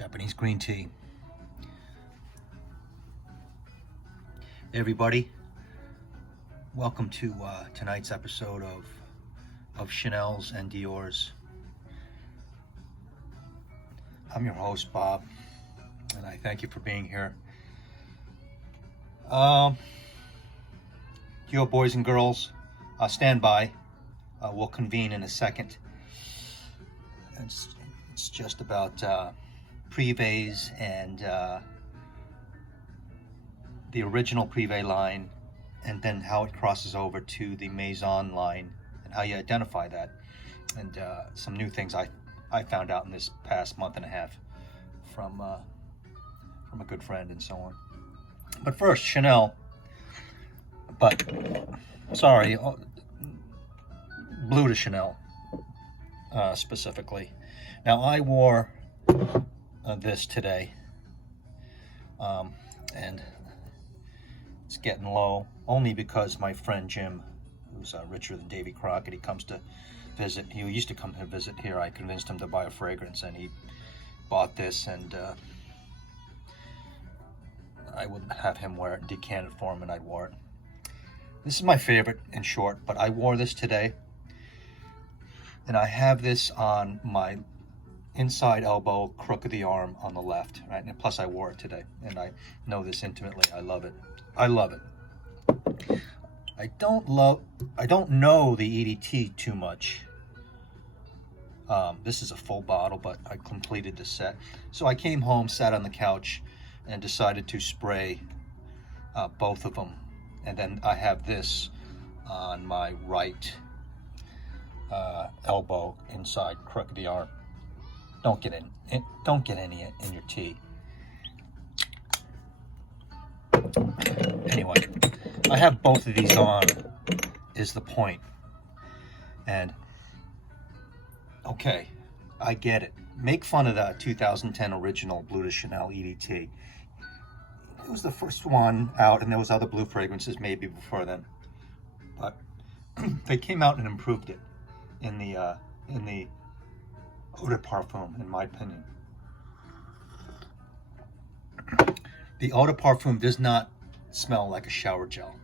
Japanese green tea. Hey everybody, welcome to tonight's episode of Chanel's and DIORS. I'm your host, Bob, and I thank you for being here. You boys and girls, stand by. We'll convene in a second. It's just about Privées and the original Privée line, and then how it crosses over to the Maison line and how you identify that, and some new things I found out in this past month and a half from a good friend and so on. But first, Chanel. But sorry, Bleu de Chanel specifically. Now I wore this today, and it's getting low only because my friend Jim, who's richer than Davy Crockett, he comes to visit. He used to come to visit here. I convinced him to buy a fragrance, and he bought this, and I would have him wear it, decant it for him, and I wore it. This is my favorite, in short, but I wore this today, and I have this on my inside elbow, crook of the arm on the left, right? And plus I wore it today, and I know this intimately. I love it. I love it. I don't know the EDT too much. This is a full bottle, but I completed the set. So I came home, sat on the couch, and decided to spray both of them. And then I have this on my right elbow, inside crook of the arm. Don't get any in your tea. Anyway, I have both of these on, is the point. And okay, I get it. Make fun of the 2010 original Bleu de Chanel EDT. It was the first one out, and there was other blue fragrances maybe before then, but they came out and improved it in the eau de parfum, in my opinion. The eau de parfum does not smell like a shower gel.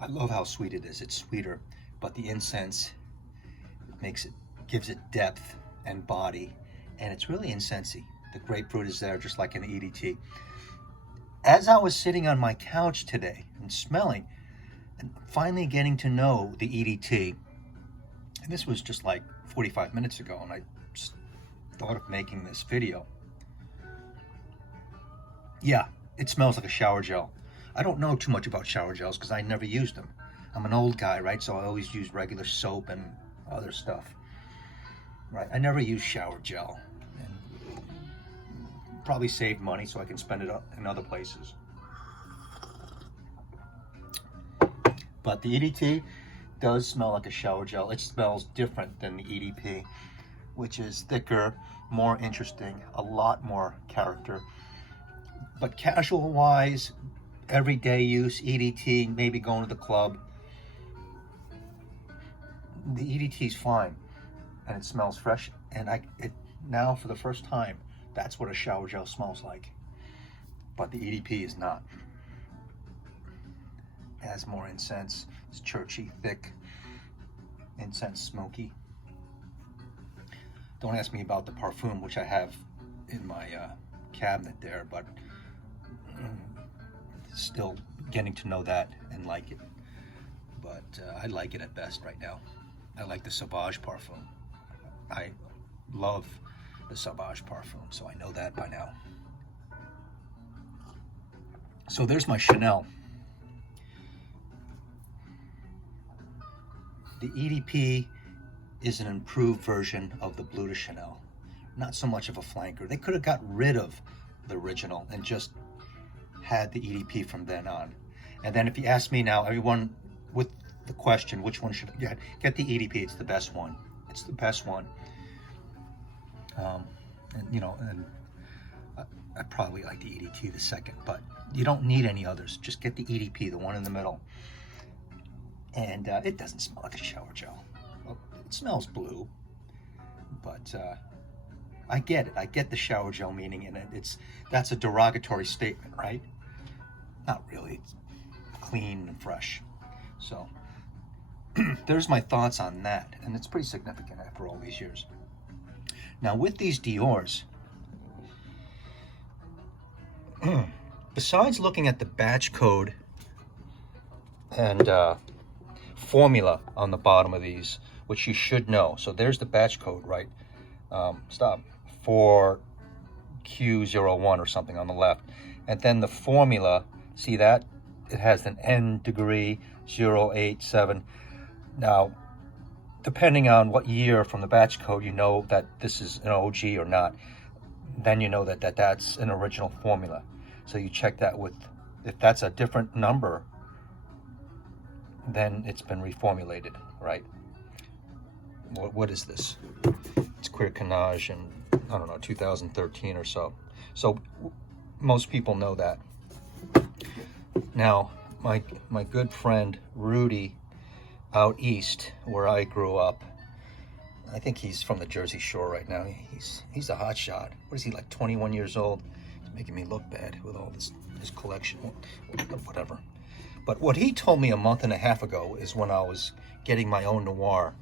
I love how sweet it is. It's sweeter, but the incense gives it depth and body, and it's really incensey. The grapefruit is there, just like in the EDT. As I was sitting on my couch today and smelling, and finally getting to know the EDT, and this was just like 45 minutes ago, and I just thought of making this video. Yeah, it smells like a shower gel. I don't know too much about shower gels because I never used them. I'm an old guy, right? So I always use regular soap and other stuff, right? I never use shower gel, and probably save money so I can spend it in other places. But the EDT does smell like a shower gel. It smells different than the EDP, which is thicker, more interesting, a lot more character. But casual wise, everyday use, EDT, maybe going to the club, the EDT is fine, and it smells fresh. And now for the first time, that's what a shower gel smells like. But the EDP is not. It has more incense. It's churchy, thick, incense, smoky. Don't ask me about the parfum, which I have in my cabinet there, but still getting to know that and like it. But I like it at best right now. I like the Sauvage parfum. I love the Sauvage parfum, so I know that by now. So there's my Chanel. The EDP is an improved version of the Bleu de Chanel. Not so much of a flanker. They could have got rid of the original and just had the EDP from then on. And then if you ask me now, everyone with the question, which one should I get the EDP? It's the best one. It's the best one. And I probably like the EDT the second, but you don't need any others. Just get the EDP, the one in the middle. And it doesn't smell like a shower gel. Well, it smells blue, but I get it. I get the shower gel meaning in it. That's a derogatory statement, right? Not really. It's clean and fresh. So there's my thoughts on that, and it's pretty significant after all these years. Now with these DIORS, besides looking at the batch code and formula on the bottom of these, which you should know. So there's the batch code, right? Stop. 4Q01 or something on the left. And then the formula, see that? It has an N degree 087. Now, depending on what year from the batch code, you know that this is an OG or not. Then you know that's an original formula. So you check that with, if that's a different number, then it's been reformulated, right? What is this? It's Clear Canage in, I don't know, 2013 or so. So most people know that. Now, my good friend Rudy out east, where I grew up, I think he's from the Jersey Shore right now. He's a hot shot. What is he, like 21 years old? He's making me look bad with all his collection, whatever. But what he told me a month and a half ago is when I was getting my own noir.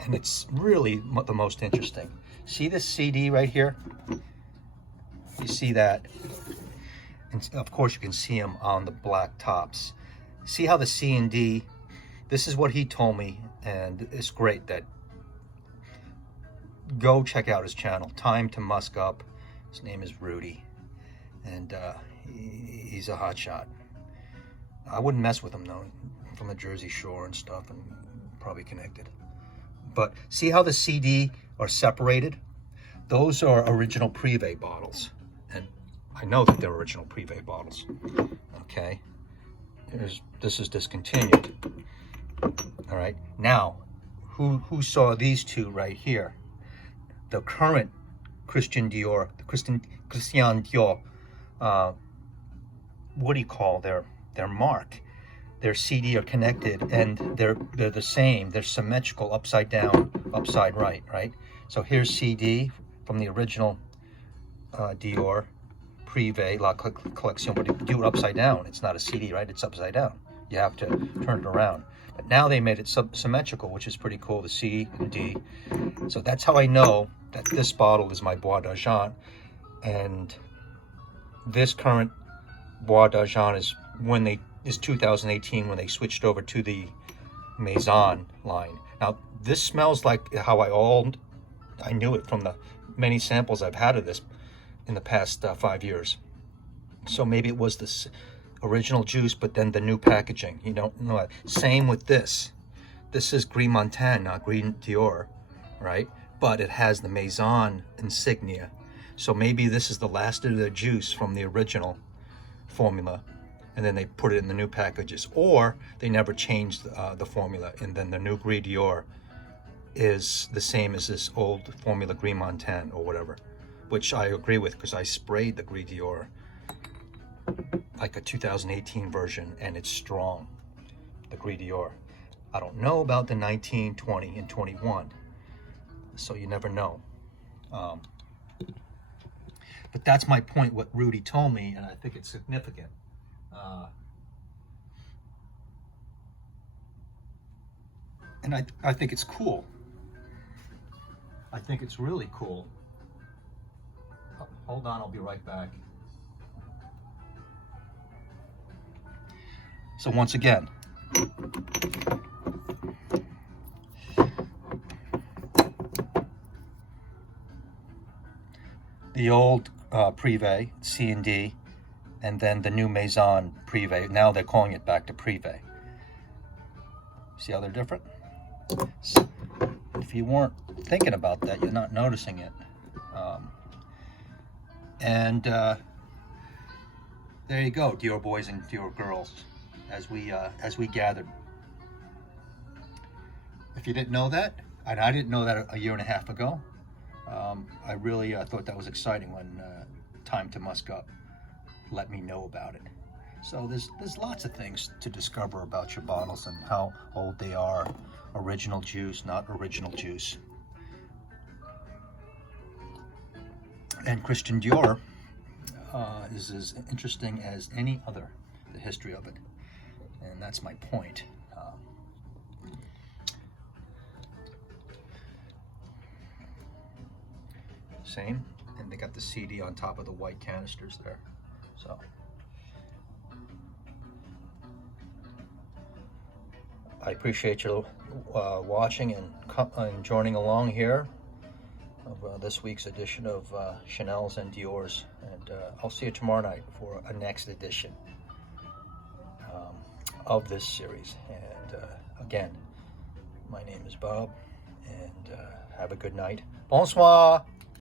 And it's really the most interesting. See this CD right here? You see that? And of course you can see them on the black tops. See how the C and D, this is what he told me, and it's great. That go check out his channel, To Musk Up. His name is Rudy, and he's a hot shot. I wouldn't mess with him though, from the Jersey Shore and stuff, and probably connected. But see how the CD are separated? Those are original Privée bottles, and I know that they're original Privée bottles. Okay, this is discontinued. All right, now who saw these two right here? The current Christian Dior, the Christian Dior. What do you call their mark? Their CD are connected, and they're the same. They're symmetrical, upside down, upside right, right? So here's CD from the original Dior Privée La Collection, but if you do it upside down, it's not a CD, right? It's upside down. You have to turn it around. But now they made it symmetrical, which is pretty cool, the C and D. So that's how I know that this bottle is my Bois d'Argent, and this current Bois d'Argent is 2018 when they switched over to the Maison line. Now this smells like how I knew it from the many samples I've had of this in the past 5 years. So maybe it was this original juice, but then the new packaging. You don't know that. Same with this. This is Gris Montagne, not Green Dior, right? But it has the Maison insignia. So maybe this is the last of the juice from the original formula, and then they put it in the new packages, or they never changed the formula, and then the new Gris Dior is the same as this old formula Gris Montagne or whatever, which I agree with, because I sprayed the Gris Dior, like a 2018 version, and it's strong, the Gris Dior. I don't know about the 19, 20, and 21, so you never know. But that's my point, what Rudy told me, and I think it's significant. And I think it's cool. I think it's really cool. Oh, hold on, I'll be right back. So once again, the old Privée, C and D, and then the new Maison Privée. Now they're calling it back to Privée. See how they're different? So if you weren't thinking about that, you're not noticing it. There you go, Dior boys and Dior girls, as we gathered. If you didn't know that, and I didn't know that a year and a half ago, I really thought that was exciting when To Musk Up let me know about it. So there's lots of things to discover about your bottles and how old they are. Original juice, not original juice. And Christian Dior is as interesting as any other, the history of it. And that's my point. Same, and they got the CD on top of the white canisters there. So I appreciate you watching and joining along here of this week's edition of Chanel's and Dior's, and I'll see you tomorrow night for a next edition of this series. And again, my name is Bob, and have a good night. Bonsoir.